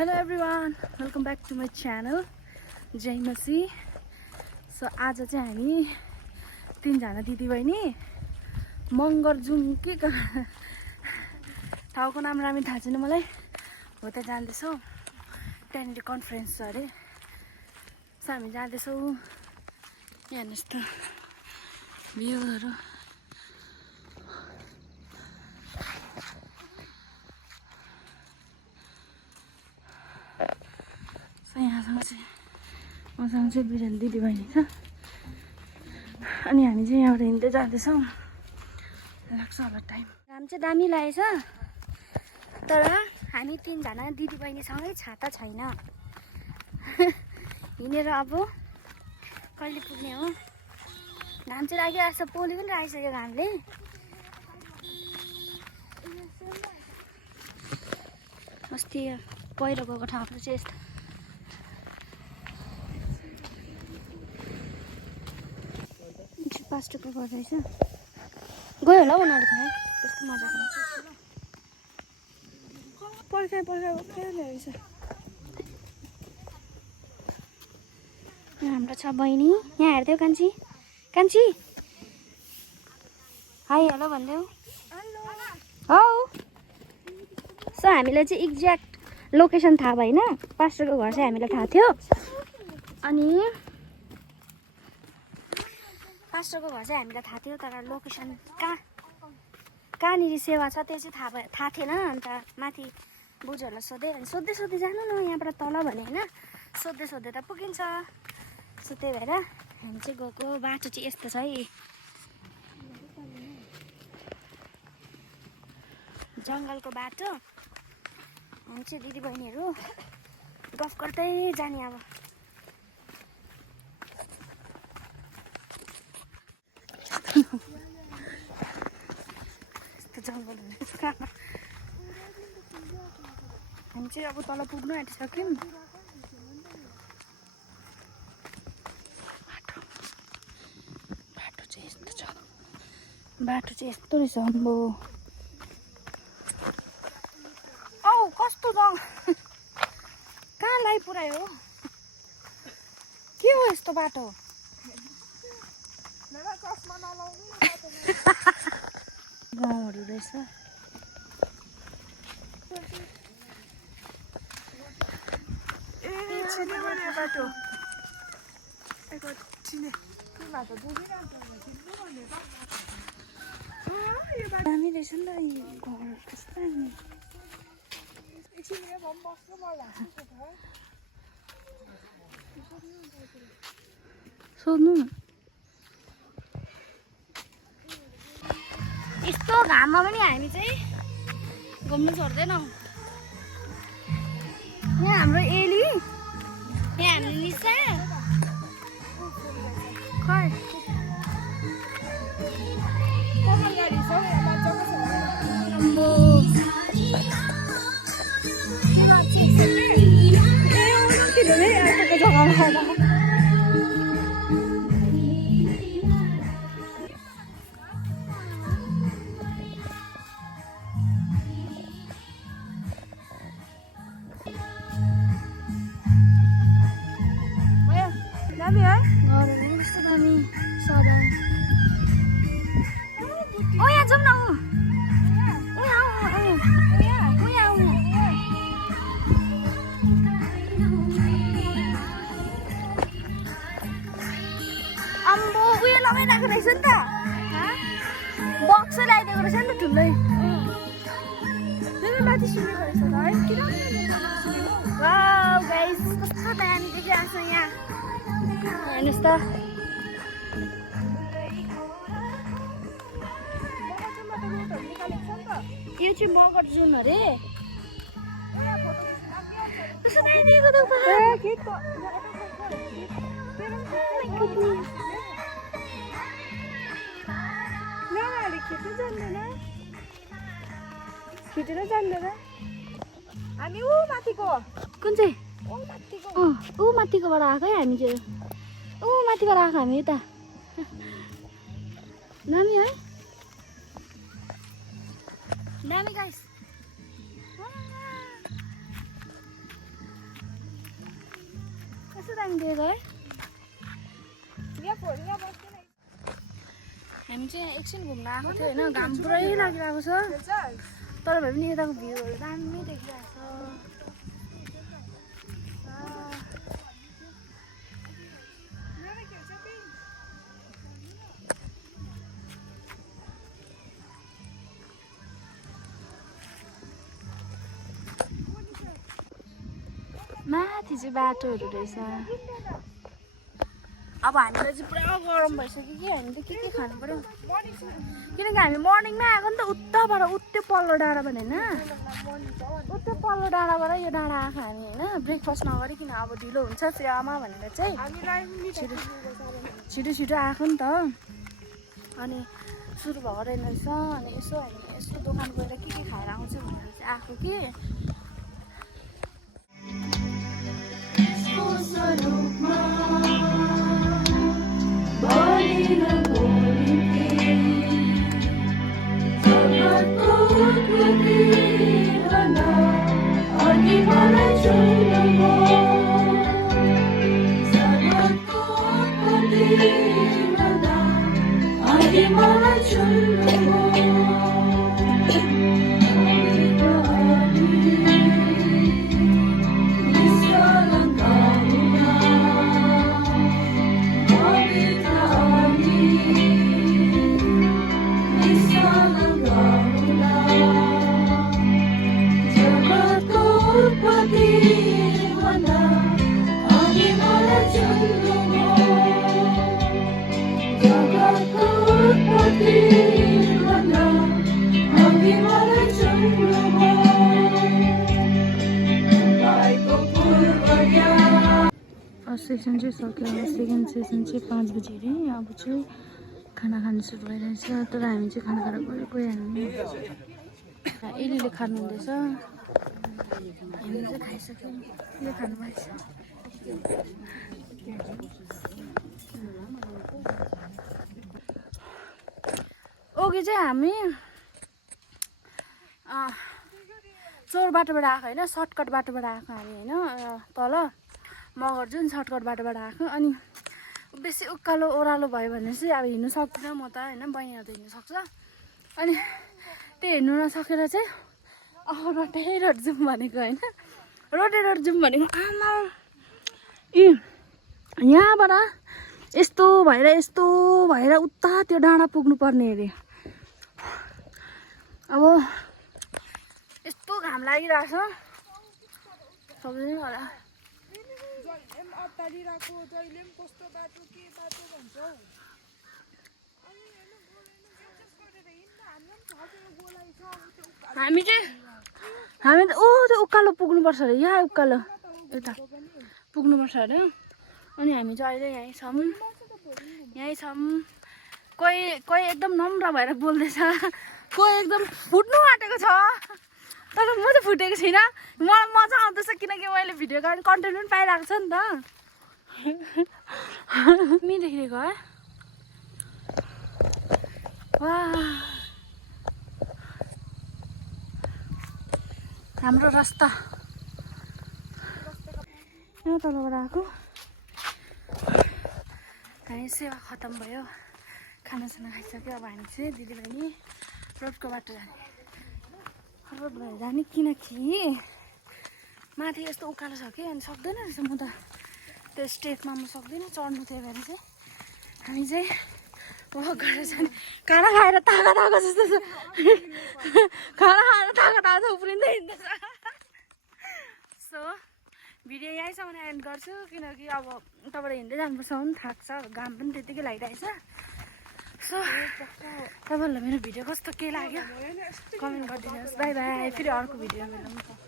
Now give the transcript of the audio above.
Hello everyone, welcome back to my channel जय मसी। So आज चाहिँ हामी तीनजना दिदीबहिनी मगर जाउँ के ठाउँको नाम राम्ररी थाहा छैन मलाई। हो त जाँदैछौँ, त्यहाँनिर कन्फरेन्स छ अरे। सो हामी जाँदैछौँ। यहाँ हेर्नुहोस् त भ्यूहरू। मसँग चाहिँ दुईजना दिदीबहिनी छ अनि हामी चाहिँ यहाँबाट हिँड्दै जाँदैछौँ। लाग्छ होला टाइम। घाम चाहिँ दामी लागेछ तर हामी तीनजना दिदीबहिनीसँगै छाता छैन। हिँडेर अब कहिले पुग्ने हो। घाम चाहिँ लागिरहेको छ, पोली पनि राखिसक्यो घामले। अस्ति पहिरो गएको ठाउँहरू चाहिँ यस्तो। पाँच टुक्रो गर्दैछ गयो होला उनीहरू त है। कस्तो मजाको पर्खाइ ल्याएछ। यहाँ हाम्रो छ बहिनी। यहाँ हेर्दै कान्छी कान्छी हाई हेलो भन्देऊ। हौ सो हामीलाई चाहिँ एक्ज्याक्ट लोकेसन थाहा भएन। पास्टरको घर चाहिँ हामीलाई थाहा थियो अनि पास्टरको घर चाहिँ हामीलाई थाहा थियो तर लोकेसन कहाँनिर सेवा छ त्यो चाहिँ थाहा थिएन। अन्त माथि बोजूहरूलाई सोधेँ अनि सोध्दै जानु न यहाँबाट तल भने होइन। सोध्दै त पुगिन्छ। सो त्यही भएर हामी चाहिँ गएको। बाटो चाहिँ यस्तो छ है, जङ्गलको बाटो। हामी चाहिँ दिदीबहिनीहरू गफ गर्दै जाने। अब यस्तो जङ्गल हुने। हामी चाहिँ अब तल पुग्नु आँटिसक्यौँ। बाटो चाहिँ यस्तो छ। बाटो चाहिँ यस्तो रहेछ। अम्बो औ कस्तो कहाँ पुऱ्यायो के हो यस्तो बाटो। गाउँहरू रहेछ। बाटो दामी रहेछ नि त घर कस्तो दामी। सोध्नु यस्तो घाममा पनि हामी चाहिँ घुम्नु छोड्दैनौँ। यहाँ हाम्रो एली, यहाँ हाम्रो निसा खै दामी है घरहरू कस्तो दामी सदा। ओ यहाँ जाउँ न। अम्बो उयो लगाइरहेको रहेछ नि त, बक्सै लगाइदिएको रहेछ नि त ठुलै। माथि सुनेको रहेछ त है किन। वाउ गाइस कस्तो दामी देखिरहेको छ यहाँ। हेर्नुहोस् त यो चाहिँ मगर जुन अरे। कस्तो दामी देखेको त खिचेर जान्दैन हामी। ऊ माथिको कुन चाहिँ ऊ माथिकोबाट आएको है। हामी चाहिँ ऊ माथिबाट आएको। हामी यता दामी है दामी गाइस। दामी दिएको है। हामी चाहिँ एकछिन घुम्न आएको थियो होइन, घाम पुरै लागिरहेको छ तर भए पनि यताको भ्यूहरू दामी देखिरहेको छ। माथि चाहिँ बाटोहरू रहेछ। अब हामीलाई चाहिँ पुरा गरम भइसक्यो कि हामी त के खानु पर्यो किनकि हामी मर्निङमै आएको नि त उताबाट उत्यो पल्लो डाँडा भने होइन, उत्यो पल्लो डाँडाबाट यो डाँडा आएको हामी होइन, ब्रेकफास्ट नगरिकन अब ढिलो हुन्छ फेरि भनेर चाहिँ छिटो छिटो आएको नि त। अनि सुरु भएको रहेछ अनि यसो हामी यसो दोकान गएर के खाएर आउँछ भनेर चाहिँ आएको कि। सेसन चाहिँ सक्यो, सेकेन्ड सेसन चाहिँ 5 बजी अरे। अब चाहिँ खाना खानु सुरु भइरहेछ तर हामी चाहिँ खाना खाएर गइहाल्नु। एलीले खानुहुँदैछ, हामी चाहिँ खाइसक्यौँ। के खानु भएछ ओके चाहिँ हामी चोर बाटोबाट आएको होइन, सर्टकट बाटोबाट आएको हामी होइन, तल मगर जुन सर्टकट बाटोबाट आएको। अनि बेसी उकालो ओह्रालो भयो भने चाहिँ अब हिँड्नु सक्दिनँ म त होइन, बहिनीहरू त हिँड्नु सक्छ। अनि त्यो हिँड्नु नसकेर चाहिँ रोटेर जाउँ भनेको होइन, रोटेर जाउँ भनेको। आमा यहाँबाट यस्तो भएर उता त्यो डाँडा पुग्नु पर्ने अरे। अब यस्तो घाम लागिरहेछ सबैले होला। हामी त त्यो उकालो पुग्नुपर्छ अरे, यहाँ उकालो यता पुग्नुपर्छ अरे। अनि हामी चाहिँ अहिले यहीँ छौँ। कोही एकदम नम्र भएर बोल्दैछ, कोही एकदम फुट्नु आँटेको छ तर म चाहिँ फुटेको छैन। मलाई मजा आउँदैछ किनकि मैले भिडियो गर्ने कन्टेन्ट पनि पाइरहेको छ नि त। मी देखिरहेको है वा हाम्रो रास्ता यहाँ तलबाट आएको। हामी सेवा खतम भयो, खानासाना खाइसक्यो। अब हामी चाहिँ दिदीबहिनी रोडको बाटो जाने किनकि माथि यस्तो उकालो छ कि अनि सक्दैन रहेछ। म त त्यो स्टेपमा म सक्दिनँ चढ्नु, त्यही भएर चाहिँ हामी चाहिँ वक गरेर जाने। खाना खाएर ताका जस्तो छ, खाना खाएर ताका छ उफ्रिँदै हिँड्दैछ। सो भिडियो यहीँसम्म एन्ड गर्छु किनकि अब उताबाट हिँड्दै जानुपर्छ भने थाक्छ, घाम पनि त्यत्तिकै लागिरहेछ। सो तपाईँहरूलाई मेरो भिडियो कस्तो के लाग्यो कमेन्ट गरिदिनुहोस्। बाई बाई, फेरि अर्को भिडियो मिलाउँ।